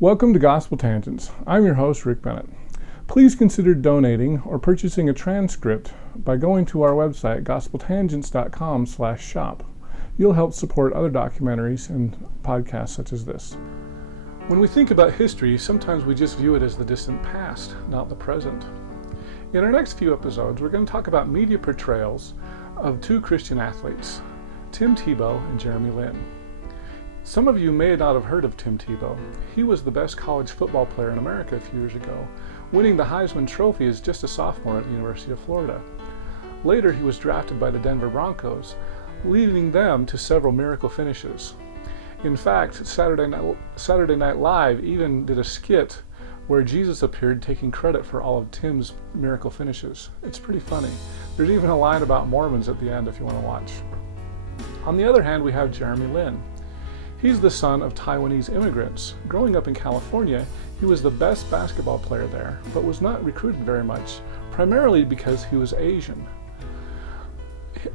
Welcome to Gospel Tangents. I'm your host, Rick Bennett. Please consider donating or purchasing a transcript by going to our website, gospeltangents.com/shop. You'll help support other documentaries and podcasts such as this. When we think about history, sometimes we just view it as the distant past, not the present. In our next few episodes, we're going to talk about media portrayals of two Christian athletes, Tim Tebow and Jeremy Lin. Some of you may not have heard of Tim Tebow. He was the best college football player in America a few years ago, winning the Heisman Trophy as just a sophomore at the University of Florida. Later, he was drafted by the Denver Broncos, leading them to several miracle finishes. In fact, Saturday Night Live even did a skit where Jesus appeared taking credit for all of Tim's miracle finishes. It's pretty funny. There's even a line about Mormons at the end if you want to watch. On the other hand, we have Jeremy Lin. He's the son of Taiwanese immigrants. Growing up in California, he was the best basketball player there, but was not recruited very much, primarily because he was Asian.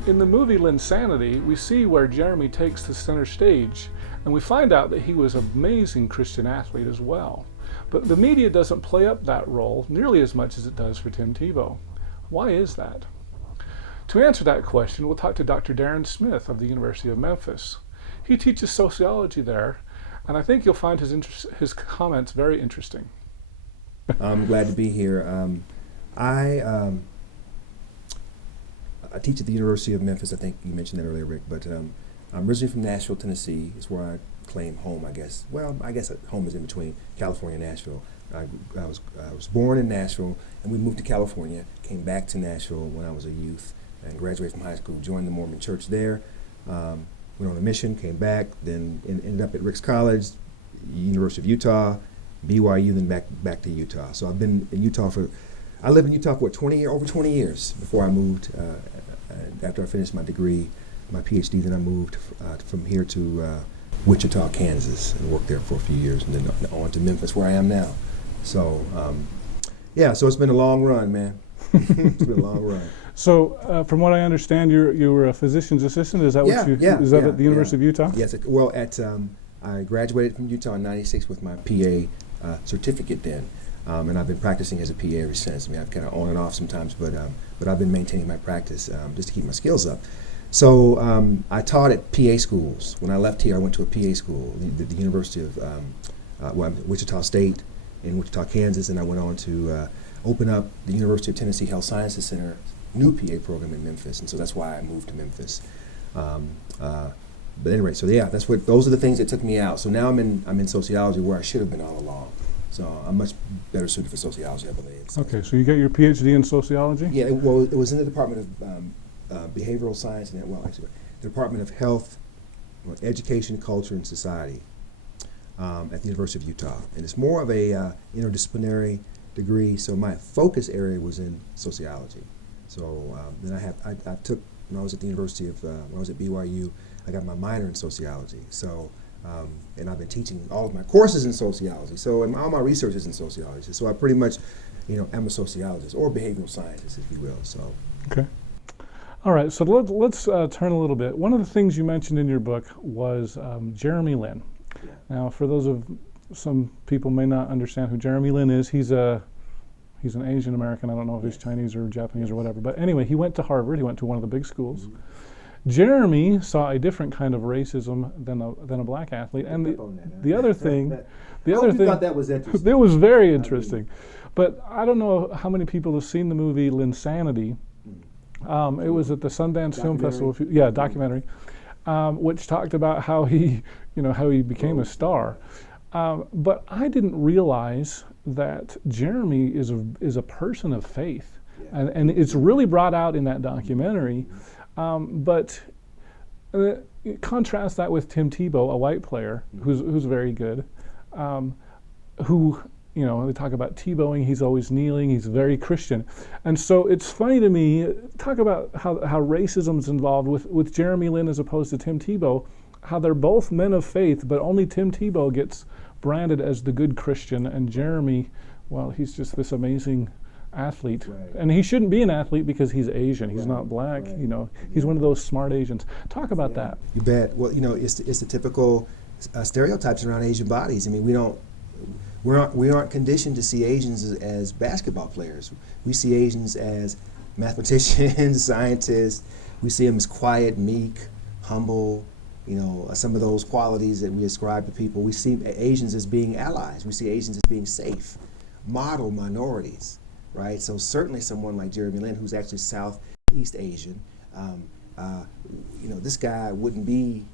In the movie Linsanity, we see where Jeremy takes the center stage, and we find out that he was an amazing Christian athlete as well. But the media doesn't play up that role nearly as much as it does for Tim Tebow. Why is that? To answer that question, we'll talk to Dr. Darron Smith of the University of Memphis. He teaches sociology there, and I think you'll find his comments very interesting. I'm glad to be here. I teach at the University of Memphis. I think you mentioned that earlier, Rick, but I'm originally from Nashville, Tennessee. It's where I claim home, I guess. Well, I guess home is in between California and Nashville. I was born in Nashville, and we moved to California, came back to Nashville when I was a youth, and graduated from high school, joined the Mormon church there. Went on a mission, came back, then ended up at Rick's College, University of Utah, BYU, then back to Utah. So I've been in Utah I lived in Utah for over 20 years before I moved. After I finished my degree, my PhD, then I moved from here to Wichita, Kansas, and worked there for a few years, and then on to Memphis, where I am now. So, so it's been a long run, man. It's been a long run. So, from what I understand, you were a physician's assistant. Is that at the University of Utah? Yes. I graduated from Utah in '96 with my PA certificate then, and I've been practicing as a PA ever since. I mean, I've kind of on and off sometimes, but I've been maintaining my practice just to keep my skills up. So I taught at PA schools. When I left here, I went to a PA school, the University of Wichita State in Wichita, Kansas, and I went on to open up the University of Tennessee Health Sciences Center new PA program in Memphis, and so that's why I moved to Memphis. But anyway, those are the things that took me out. So now I'm in sociology, where I should have been all along. So I'm much better suited for sociology, I believe. Okay, so you got your PhD in sociology? Yeah, it was in the Department of Behavioral Science, and the Department of Health, Education, Culture, and Society at the University of Utah, and it's more of a interdisciplinary degree. So my focus area was in sociology. So then I took, when I was at the University of, when I was at BYU, I got my minor in sociology. So, and I've been teaching all of my courses in sociology. So, and all my research is in sociology. So I pretty much, am a sociologist, or behavioral scientist, if you will. So. Okay. All right, so let's turn a little bit. One of the things you mentioned in your book was Jeremy Lin. Yeah. Now, for some people may not understand who Jeremy Lin is. He's an Asian American. I don't know if he's Chinese or Japanese or whatever. But anyway, he went to Harvard. He went to one of the big schools. Mm-hmm. Jeremy saw a different kind of racism than a black athlete. And the other thing, thought that was interesting. It was very interesting. But I don't know how many people have seen the movie Linsanity. It was at the Sundance Film Festival. Documentary, which talked about how he became a star. But I didn't realize that Jeremy is a person of faith, and it's really brought out in that documentary. But contrast that with Tim Tebow, a white player who's very good, who they talk about Tebowing. He's always kneeling. He's very Christian, and so it's funny to me. Talk about how racism's involved with Jeremy Lin as opposed to Tim Tebow. How they're both men of faith, but only Tim Tebow gets branded as the good Christian, and Jeremy, well, he's just this amazing athlete. Right. And he shouldn't be an athlete because he's Asian. He's not black. Right. He's one of those smart Asians. Talk about that. You bet. Well, it's the typical stereotypes around Asian bodies. I mean, We aren't conditioned to see Asians as basketball players. We see Asians as mathematicians, scientists. We see them as quiet, meek, humble, some of those qualities that we ascribe to people. We see Asians as being allies. We see Asians as being safe, model minorities, right? So certainly someone like Jeremy Lin, who's actually Southeast Asian, this guy wouldn't be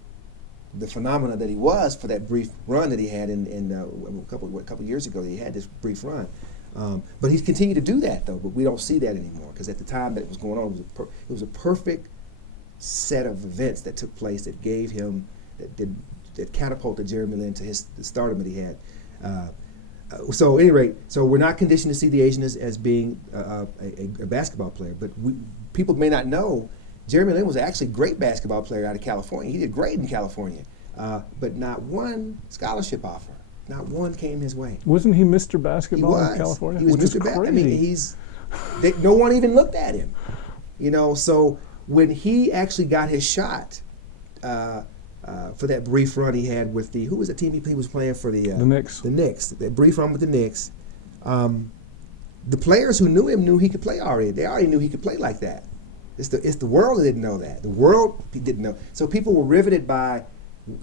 the phenomena that he was for that brief run that he had in a couple years ago. He had this brief run, but he's continued to do that though. But we don't see that anymore because at the time that it was going on, it was a perfect set of events that took place that gave him that catapulted Jeremy Lin to the stardom that he had. So at any rate, so we're not conditioned to see the Asian as being a basketball player, but people may not know Jeremy Lin was actually a great basketball player out of California. He did great in California, but not one scholarship offer, not one came his way. Wasn't he Mr. Basketball in California? He was Mr. Basketball. I mean, no one even looked at him. So when he actually got his shot for that brief run he had with who was the team he was playing for? The Knicks. The Knicks. That brief run with the Knicks. The players who knew him knew he could play already. They already knew he could play like that. It's the world that didn't know that. The world didn't know. So people were riveted by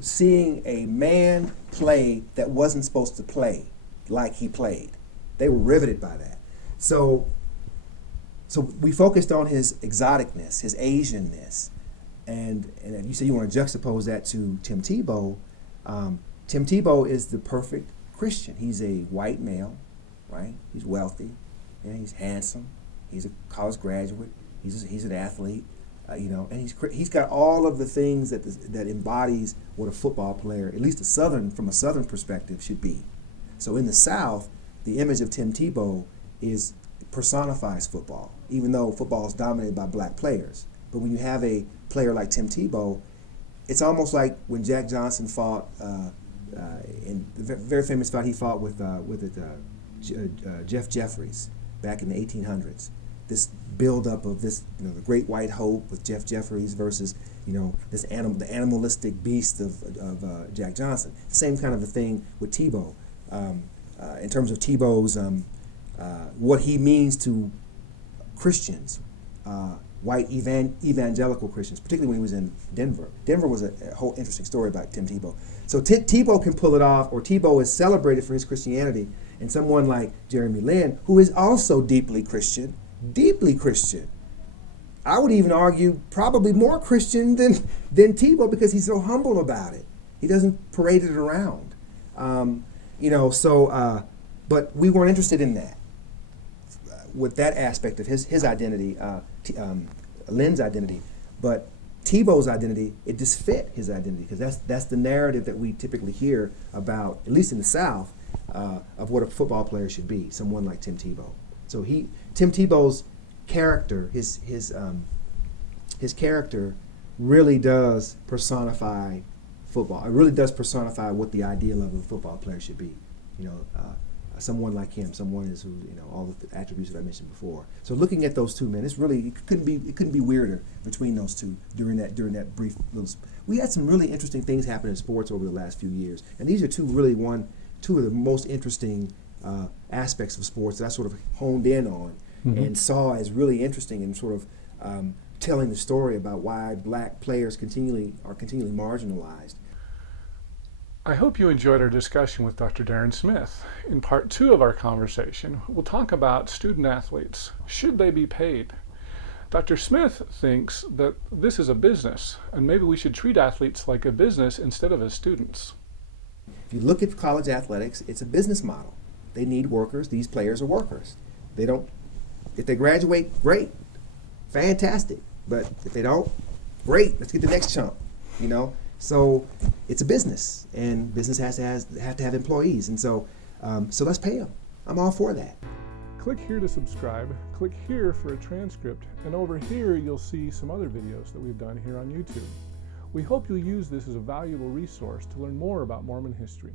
seeing a man play that wasn't supposed to play like he played. They were riveted by that. So we focused on his exoticness, his Asianness, and you say you want to juxtapose that to Tim Tebow. Tim Tebow is the perfect Christian. He's a white male, right? He's wealthy, he's handsome. He's a college graduate. He's an athlete, and he's got all of the things that embodies what a football player, at least from a Southern perspective, should be. So in the South, the image of Tim Tebow personifies football, even though football is dominated by black players. But when you have a player like Tim Tebow, it's almost like when Jack Johnson fought in the very famous fight he fought with Jeff Jeffries back in the 1800s. This buildup of this, the Great White Hope with Jeff Jeffries versus, the animalistic beast of Jack Johnson. Same kind of a thing with Tebow. In terms of Tebow's, what he means to Christians, white evangelical Christians, particularly when he was in Denver. Denver was a whole interesting story about Tim Tebow. So Tebow can pull it off, or Tebow is celebrated for his Christianity, and someone like Jeremy Lin, who is also deeply Christian. I would even argue probably more Christian than Tebow because he's so humble about it. He doesn't parade it around. But we weren't interested in that. With that aspect of his identity, Lin's identity, but Tebow's identity, it just fit his identity because that's the narrative that we typically hear about, at least in the South, of what a football player should be, someone like Tim Tebow. So Tim Tebow's character, his character really does personify football. It really does personify what the ideal of a football player should be. Someone like him, someone is who all the attributes that I mentioned before. So looking at those two men, it couldn't be weirder between those two during that brief little. We had some really interesting things happen in sports over the last few years, and these are two of the most interesting aspects of sports that I sort of honed in on and saw as really interesting and sort of telling the story about why black players are continually marginalized. I hope you enjoyed our discussion with Dr. Darron Smith. In part 2 of our conversation, we'll talk about student athletes. Should they be paid? Dr. Smith thinks that this is a business, and maybe we should treat athletes like a business instead of as students. If you look at college athletics, it's a business model. They need workers. These players are workers. If they graduate, great, fantastic. But if they don't, great, let's get the next chump, So it's a business, and business has to have employees, and so let's pay them. I'm all for that. Click here to subscribe, click here for a transcript, and over here you'll see some other videos that we've done here on YouTube. We hope you'll use this as a valuable resource to learn more about Mormon history.